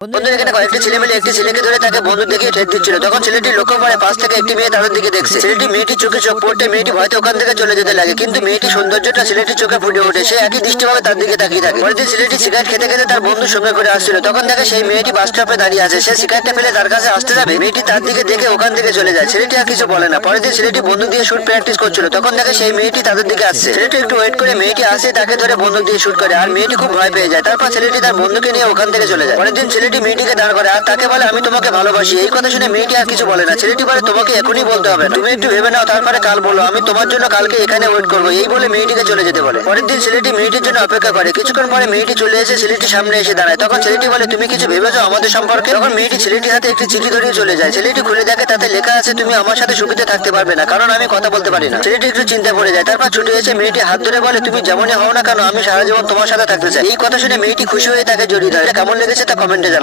বন্ধুরা এখানে কয়েকটি ছেলে মিলে একটি ছেলেকে ধরে তাকে বন্দুক দেখিয়ে ঠেক দিচ্ছিল। তখন ছেলেটি লক্ষ্য করে পাশ থেকে একটি মেয়ে তাদের দিকে দেখছে। ছেলেটি মেয়েটির চোখে চোখ পড়তে মেয়েটি ভয়তে ওখান থেকে চলে যেতে লাগে, কিন্তু মেয়েটির সৌন্দর্যটা ছেলেটির চোখে ফুটে ওঠে। সে একই দৃষ্টিভাবে তার দিকে তাকিয়ে থাকে। পরের দিন ছেলেটি সিগারেট খেতে খেতে তার বন্ধুর সঙ্গে করে আসছিল। তখন দেখে সেই মেয়েটি বাস স্টপে দাঁড়িয়ে আছে। সে সিগারেটটা ফেলে তার কাছে আসতে যাবে, মেয়েটি তার দিকে দেখে ওখান থেকে চলে যায়। ছেলেটি আর কিছু বলে না। পরের দিন ছেলেটি বন্দুক দিয়ে শুট প্র্যাকটিস করছিল। তখন দেখে সেই মেয়েটি তাদের দিকে আসছে। ছেলেটি একটু ওয়েট করে মেয়েটি আসে তাকে ধরে বন্দুক দিয়ে শুট করে, আর মেয়েটি খুব ভয় পেয়ে যায়। তারপর ছেলেটি তার বন্ধুকে নিয়ে ওখান থেকে চলে যায়। পরের দিন ছেলেটি মেয়েটিকে দাঁড় করে আর তাকে বলে, আমি তোমাকে ভালোবাসি। এই কথা শুনে মেয়েটি আর কিছু বলে না। ছেলেটি বলে, তোমাকে এখনই বলতে হবে না, তুমি একটু ভেবে নাও, তারপরে কাল বলো, আমি তোমার জন্য কালকে এখানে ওয়েট করবো। এই বলে মেয়েটিকে চলে যেতে বলে। পরের দিন ছেলেটি মেয়েটির জন্য অপেক্ষা করে। কিছুক্ষণ পরে মেয়েটি চলে এসে ছেলেটির সামনে এসে দাঁড়ায়। তখন ছেলেটি বলে, তুমি কিছু ভেবেছো আমাদের সম্পর্কে? তখন মেয়েটি ছেলেটির হাতে একটি চিঠি ধরিয়ে চলে যায়। ছেলেটি খুলে দেখে তাতে লেখা আছে, তুমি আমার সাথে সুখীতে থাকতে পারবে না, কারণ আমি কথা বলতে পারি না। ছেলেটি একটু চিন্তা পড়ে যায়। তারপর ছুটে এসে মেয়েটি হাত ধরে বলে, তুমি যেমনই হও না কেন, আমি সারা জীবন তোমার সাথে থাকতে চাই। এই কথা শুনে মেয়েটি খুশি হয়ে তাকে জড়িয়ে ধরে। কেমন লেগেছে তা কমেন্টে জানাও।